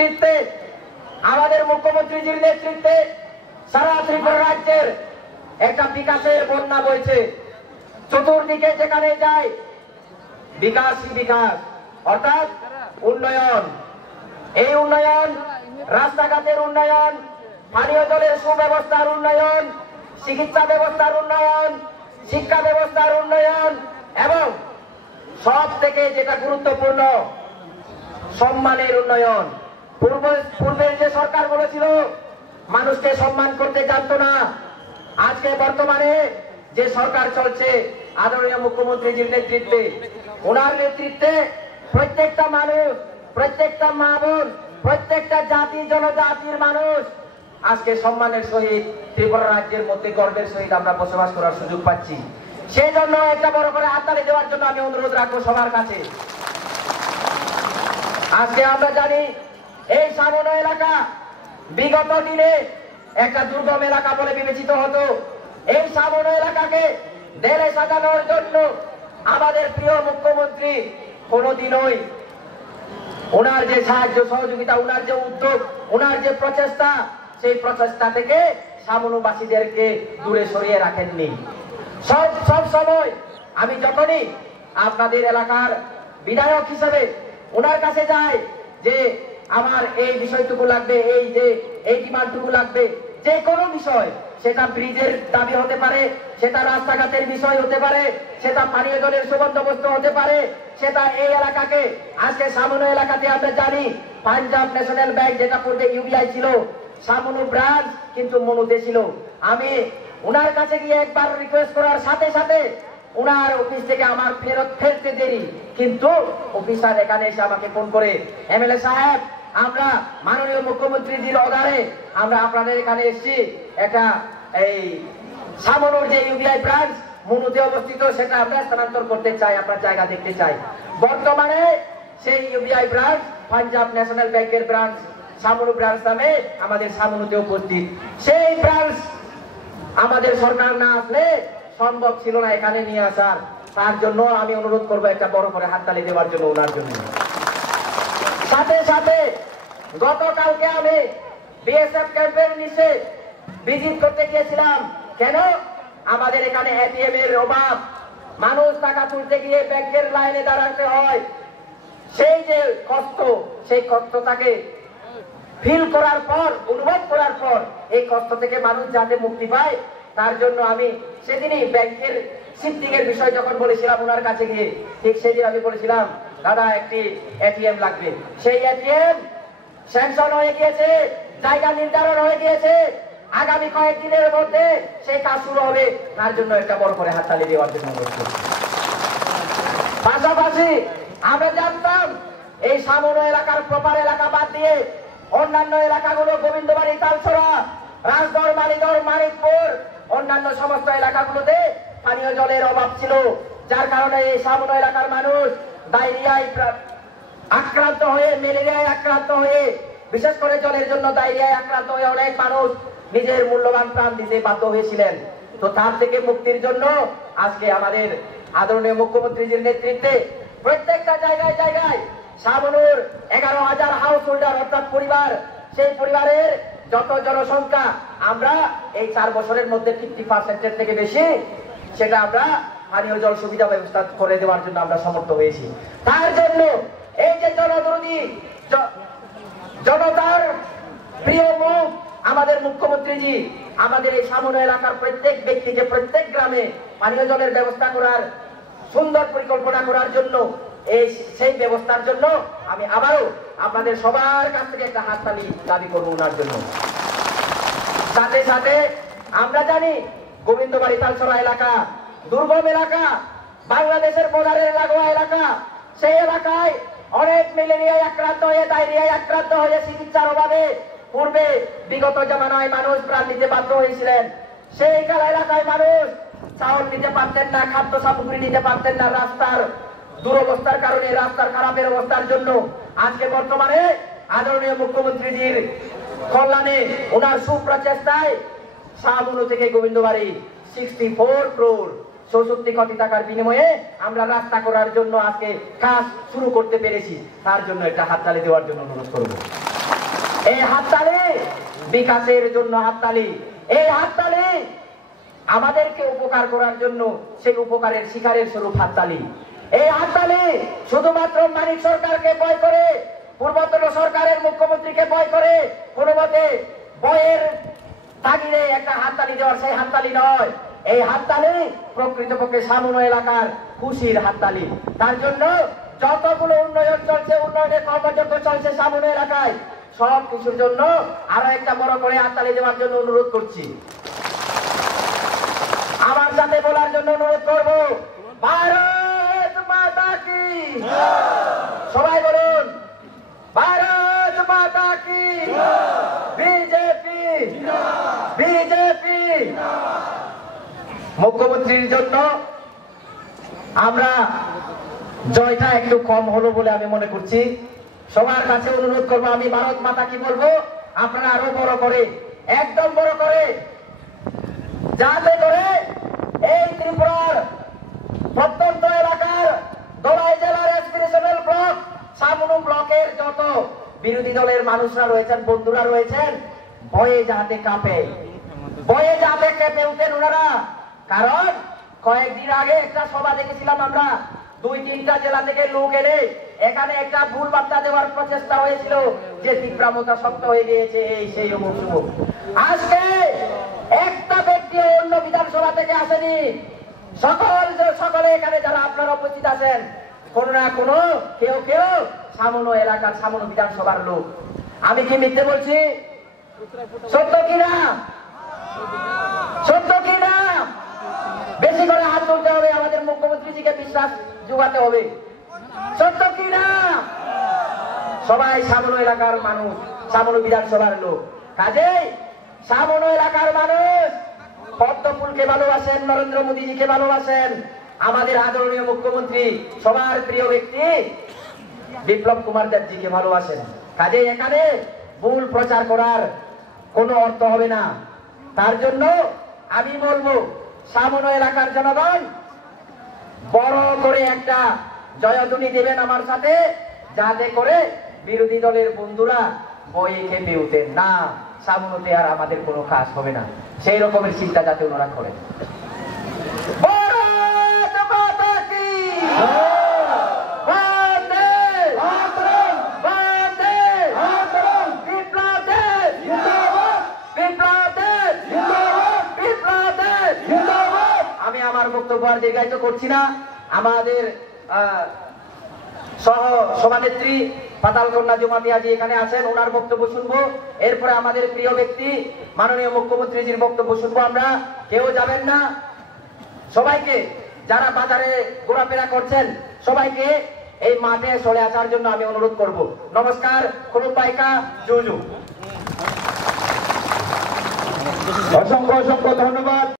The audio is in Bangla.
নেতৃত্বে আমাদের মুখ্যমন্ত্রীজির নেতৃত্বে সারা ত্রিপুরা রাজ্যের একটা বিকাশের বন্যা বইছে। চতুর্দিকে যেখানে যায় বিকাশই বিকাশ, অর্থাৎ উন্নয়ন। এই উন্নয়ন রাস্তাঘাটের উন্নয়ন, পানীয় জলের সুব্যবস্থার উন্নয়ন, চিকিৎসা ব্যবস্থার উন্নয়ন, শিক্ষা ব্যবস্থার উন্নয়ন এবং সব থেকে যেটা গুরুত্বপূর্ণ সম্মানের উন্নয়ন। পূর্বের যে সরকারগুলো ছিল মানুষকে সম্মান করতে জানতো না। আজকে বর্তমানে যে সরকার চলছে আদরণীয় মুখ্যমন্ত্রীজির নেতৃত্বে, ওনার নেতৃত্বে প্রত্যেকটা মানুষ, প্রত্যেকটা মা বোন, প্রত্যেকটা জাতি জনজাতির মানুষ আজকে সম্মানের সহিত ত্রিপুরা রাজ্যের মধ্যে গর্বের সহিত আমরা বসবাস করার সুযোগ পাচ্ছি। সেই জন্য একটা বড় করে হাততালি দেওয়ার জন্য আমি অনুরোধ রাখবো সবার কাছে। আজকে আমরা জানি এই সামনো এলাকা বিগত দিনে একটা দুর্গম এলাকা বলে বিবেচিত হতো। এই সামনো এলাকাকে দেলে সাজানোর জন্য আমাদের প্রিয় মুখ্যমন্ত্রী কোনোদিনই ওনার যে সাহায্য সহযোগিতা, ওনার যে উদ্যোগ, ওনার যে প্রচেষ্টা, সেই প্রচেষ্টা থেকে সামনুবাসীদেরকে দূরে সরিয়ে রাখেননি। সব সময় আমি যখনই আপনাদের এলাকার বিধায়ক হিসেবে ওনার কাছে যাই যে আমার এই বিষয়টুকু লাগবে, এই ডিমান্ডটুকু লাগবে, যে কোনো বিষয়, সেটা ব্রিজের দাবি হতে পারে, সেটা রাস্তাঘাটের বিষয় হতে পারে, সেটা পানীয় জলের সুবন্দোবস্ত হতে পারে, সেটা এই এলাকাকে আজকে সামনো এলাকাতে আমরা জানি পাঞ্জাব ন্যাশনাল ব্যাংক যেটা পূর্বে ইউবিআই ছিল, সামনো ব্রাঞ্চ কিন্তু মনুতে ছিল। আমি ওনার কাছে গিয়ে একবার রিকোয়েস্ট করার সাথে সাথে ওনার অফিস থেকে আমার ফেরতে দেরি, কিন্তু অফিসার এখানে এসে আমাকে ফোন করে, এমএলএ সাহেব আমরা মাননীয় মুখ্যমন্ত্রীজির অর্ডারে আমরা আপনাদের এখানে এসেছি, একটা এই সামনোর যে ইউবিআই ব্রাঞ্চ মনুতে অবস্থিত সেটা আমরা স্থানান্তর করতে চাই, আপনার জায়গা দেখতে চাই। বর্তমানে সেই ইউবিআই ব্রাঞ্চ পাঞ্জাব ন্যাশনাল ব্যাংকের ব্রাঞ্চ সামনো ব্রাঞ্চ নামে আমাদের সামনোতে উপস্থিত। সেই ব্রাঞ্চ আমাদের সরকার না আসলে সম্ভব ছিল না এখানে নিয়ে আসার। তার জন্য আমি অনুরোধ করবো একটা বড় করে হাততালি দেওয়ার জন্য ওনার জন্য। সাথে সাথে গতকালকে আমি বিএসএফ ক্যাম্পের নিচে ভিজিট করতে গিয়েছিলাম। কেন? আমাদের এখানে এটিএম এর অভাব, মানুষ টাকা তুলতে গিয়ে ব্যাংকের লাইনে দাঁড়াতে হয়। সেই যে কষ্ট, সেই কষ্টটাকে ফিল করার পর, অনুভব করার পর এই কষ্ট থেকে মানুষ যাতে মুক্তি পায় তার জন্য আমি সেদিনই ব্যাংকের শিফটিং এর বিষয় যখন বলেছিলাম ওনার কাছে গিয়ে, ঠিক সেদিন আমি বলেছিলাম দাদা একটি এটিএম লাগবে। সেই এটিএম স্যাংশন হয়ে গিয়েছে, জায়গা নির্ধারণ হয়ে গিয়েছে, আগামী কয়েকদিনের মধ্যে সেই কাজ শুরু হবে। তার জন্য একটা বড় করে হাততালি দেওয়ার জন্য অনুরোধ করছি। পাশাপাশি আমরা জানতাম এই সামনো এলাকার প্রপার এলাকা বাদ দিয়ে অন্যান্য এলাকাগুলো গোবিন্দবাড়ি, তালছড়া, রাজগড়, মালিগড়, মানিকপুর, অন্যান্য সমস্ত এলাকাগুলোতে পানীয় জলের অভাব ছিল, যার কারণে এই সামনো এলাকার মানুষ ডায়রিয়ায় আক্রান্ত হয়ে, ম্যালেরিয়ায় আক্রান্ত হয়ে, বিশেষ করে জলের জন্য ডায়রিয়ায় আক্রান্ত হয়ে অনেক মানুষ নিজের মূল্যবান প্রাণ দিতে বাধ্য হয়েছিলেন। তো তার থেকে মুক্তির জন্য আজকে আমাদের আদরণীয় মুখ্যমন্ত্রীজির নেতৃত্বে প্রত্যেকটা জায়গায় জায়গায় সামনোর 11,000 হাউস হোল্ডার অর্থাৎ পরিবার, সেই পরিবারের যত জনসংখ্যা আমরা এই 4 বছরের মধ্যে 50% থেকে বেশি সেটা আমরা পানীয় জল সুবিধা ব্যবস্থা করে দেওয়ার জন্য আমরা সমর্থ হয়েছি। তার জন্য এই যে জনদরদী, জনতার প্রিয় মুখ আমাদের মুখ্যমন্ত্রীজি আমাদের এই সামনো এলাকার প্রত্যেক ব্যক্তিকে প্রত্যেক গ্রামে পানীয় জলের ব্যবস্থা করার সুন্দর পরিকল্পনা করার জন্য সেই ব্যবস্থার জন্য আমি আবারও আপনাদের সবার কাছ থেকে একটা হাততালি দাবি করবো ওনার জন্য। সাথে সাথে আমরা জানি গোবিন্দবাড়ি, তালছড়া এলাকা দুর্গম এলাকা, বাংলাদেশের বর্ডারের লাগোয়া এলাকা। সেই এলাকায় অনেক ম্যালেরিয়ায় আক্রান্ত হয়ে, ডায়রিয়ায় আক্রান্ত হয়ে চিকিৎসার অভাবে পূর্বে বিগত জামানায় মানুষ প্রাণ নিতে বাধ্য হয়েছিলেন। সেই এলাকায় মানুষ চাউল নিতে পারতেন না, খাদ্য সামগ্রী নিতে পারতেন না, রাস্তার দুরবস্থার কারণে, রাস্তার খারাপের অবস্থার জন্য। আজকে বর্তমানে আদরণীয় মুখ্যমন্ত্রীজির কল্যাণে, ওনার সুপ্রচেষ্টায় সামনো থেকে গোবিন্দবাড়ি 64 crore 64 কোটি টাকার বিনিময়ে আমরা রাস্তা করার জন্য আজকে কাজ শুরু করতে পেরেছি। তার জন্য একটা হাততালি দেওয়ার জন্য অনুরোধ করব। এই হাততালি বিকাশের জন্য হাততালি, এই হাততালি আমাদেরকে উপকার করার জন্য সেই উপকারের শিকারের স্বরূপ হাততালি। এই হাততালি শুধুমাত্র মানিক সরকারকে ভয় করে, পূর্বতন সরকারের মুখ্যমন্ত্রীকে ভয় করে কোনো মতে বয়ের তাগিদে একটা হাততালি দেওয়ার সেই হাততালি নয়। এই হাততালি প্রকৃতপক্ষে সামনো এলাকার খুশির হাততালি। তার জন্য যতগুলো উন্নয়ন চলছে, উন্নয়নের কর্মযজ্ঞ চলছে সামনো এলাকায়, সব কিছুর জন্য আরো একটা বড় করে হাততালি দেওয়ার জন্য অনুরোধ করছি। আমার সাথে বলার জন্য অনুরোধ করব, ভারত মাতা কি, সবাই বলুন ভারত মাতা কি, বিজেপি বিজেপি। মুখ্যমন্ত্রীর জন্য আমরা জয়টা একটু কম হলো বলে আমি মনে করছি। সবার কাছে অনুরোধ করবো, আমি ভারত মাতা কি বলবো, আপনারা আরো বড় করে, একদম বড় করে, যাতে করে এই ত্রিপুরার প্রত্যন্ত এলাকার দলাই জেলার এসপিরেশনাল ব্লক, সামনু ব্লকের যত বিরোধী দলের মানুষরা রয়েছেন, বন্ধুরা রয়েছেন, ভয়ে যাতে কাঁপে, ভয়ে যাতে কেঁপে উঠেন ওনারা। কারণ কয়েকদিন আগে একটা সভা দেখেছিলাম আমরা, 2-3টা জেলা থেকে লোক এলে এখানে একটা ভুল বার্তা দেওয়ার প্রচেষ্টা হয়েছিল যে তীব্রামতা শক্ত হয়ে গিয়েছে, এই সেই অমুক। আজকে একটা ব্যক্তি অন্য বিধানসভা থেকে আসেনি, সকলে এখানে যারা আপনারা উপস্থিত আছেন, কোন না কোন কেউ কেউ সামনো এলাকার, সামনো বিধানসভার লোক। আমি কি মিথ্যে বলছি? সত্য কিনা? সত্য কিনা? বেশি করে হাত তুলতে হবে, আমাদের মুখ্যমন্ত্রীজিকে বিশ্বাস যোগাতে হবে। সত্য কিনা? সবাই সামনো এলাকার মানুষ, সামনো বিধানসভার লোক। কাজেই সামনো এলাকার মানুষ পদ্মফুলকে ভালোবাসেন, নরেন্দ্র মোদীজিকে ভালোবাসেন, আমাদের আদরণীয় মুখ্যমন্ত্রী, সবার প্রিয় ব্যক্তি বিপ্লব কুমার দেবজিকে ভালোবাসেন। কাজেই এখানে ভুল প্রচার করার কোনো অর্থ হবে না। তার জন্য আমি বলবো, সামনো এলাকার জনগণ বড় করে একটা জয়ধ্বনি দেবেন আমার সাথে, যাতে করে বিরোধী দলের বন্ধুরা বয়ে খেপে উঠেন না, সামনোতে আর আমাদের কোনো কাজ হবে না, সেই রকমের চিন্তা যাতে ওনারা করেন। ভারত মাতা কি, বন্দে বন্দে, বিপ্লব দেব জিন্দাবাদ, বিপ্লব দেব জিন্দাবাদ, বিপ্লব দেব জিন্দাবাদ। আমি আমার বক্তব্য আর দীর্ঘায়িত করছি না। আমাদের সহ সভানেত্রী পাতালকন্যা জুমাতিয়াজি এখানে আছেন, ওনার বক্তব্য শুনবো। এরপরে আমাদের প্রিয় ব্যক্তি মাননীয় মুখ্যমন্ত্রীজির বক্তব্য শুনবো আমরা। কেউ যাবেন না, সবাইকে যারা বাজারে ঘোরাফেরা করছেন সবাইকে এই মাঠে চলে আসার জন্য আমি অনুরোধ করব। নমস্কার, খুলুমবাইকা জুজু। অসংখ্য অসংখ্য ধন্যবাদ।